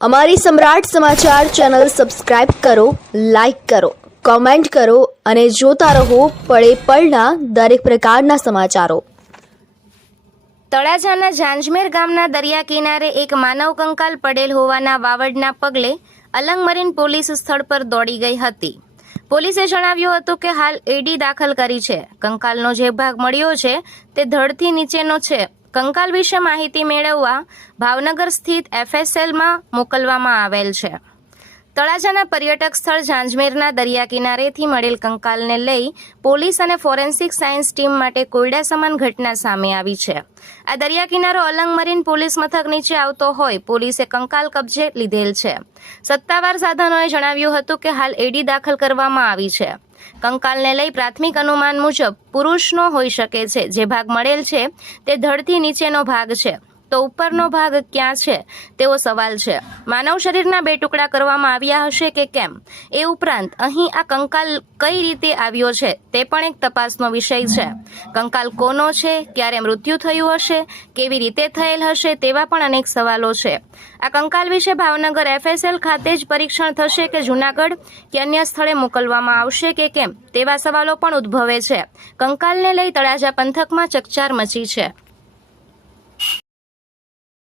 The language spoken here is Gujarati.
અમારી સમ્રાટ સમાચાર ચેનલ સબસ્ક્રાઇબ કરો, લાઇક કરો, કોમેન્ટ કરો અને જોતા રહો પળે પળના દરેક પ્રકારના સમાચારો। તળાજાના ઝાંઝમેર ગામના દરિયા કિનારે એક માનવ કંકાલ પડેલ હોવાના વાવડના પગલે અલંગ મરીન પોલીસ સ્થળ પર દોડી ગઈ હતી। પોલીસે જણાવ્યું હતું કે હાલ એડી દાખલ કરી છે। કંકાલનો જે ભાગ મળ્યો છે તે ધડથી નીચેનો છે। કંકાલ વિશે માહિતી મેળવવા ભાવનગર સ્થિત FSLમાં મોકલવામાં આવેલ છે। તળાજાના પર્યટક સ્થળ ઝાંઝમેરના દરિયા કિનારેથી મળેલ કંકાલને લઈ પોલીસ અને ફોરેન્સિક સાયન્સ ટીમ માટે કોયડા સમાન ઘટના સામે આવી છે। આ દરિયા કિનારો અલંગ મરીન પોલીસ મથક નીચે આવતો હોય પોલીસે કંકાલ કબજે લીધેલ છે। સત્તાવાર સાધનોએ જણાવ્યું હતું કે હાલ એડી દાખલ કરવામાં આવી છે। કંકાલને લઈ પ્રાથમિક અનુમાન મુજબ પુરુષનો હોઈ શકે છે। જે ભાગ મળેલ છે તે ધડથી નીચેનો ભાગ છે, તો ઉપરનો ભાગ ક્યાં છે તેવો સવાલ છે। માનવ શરીરના 2 ટુકડા કરવામાં આવ્યા હશે કે કેમ, એ ઉપરાંત અહીં આ કંકાલ કઈ રીતે આવ્યો છે તે પણ એક તપાસનો વિષય છે। કંકાલ કોનો છે, ક્યારે મૃત્યુ થયું હશે, કેવી રીતે થયેલ હશે તેવા પણ અનેક સવાલો છે। આ કંકાલ વિશે ભાવનગર FSL ખાતે જ પરીક્ષણ થશે કે જૂનાગઢ કે અન્ય સ્થળે મોકલવામાં આવશે કે કેમ તેવા સવાલો પણ ઉદ્ભવે છે। કંકાલને લઈ તળાજા પંથકમાં ચકચાર મચી છે।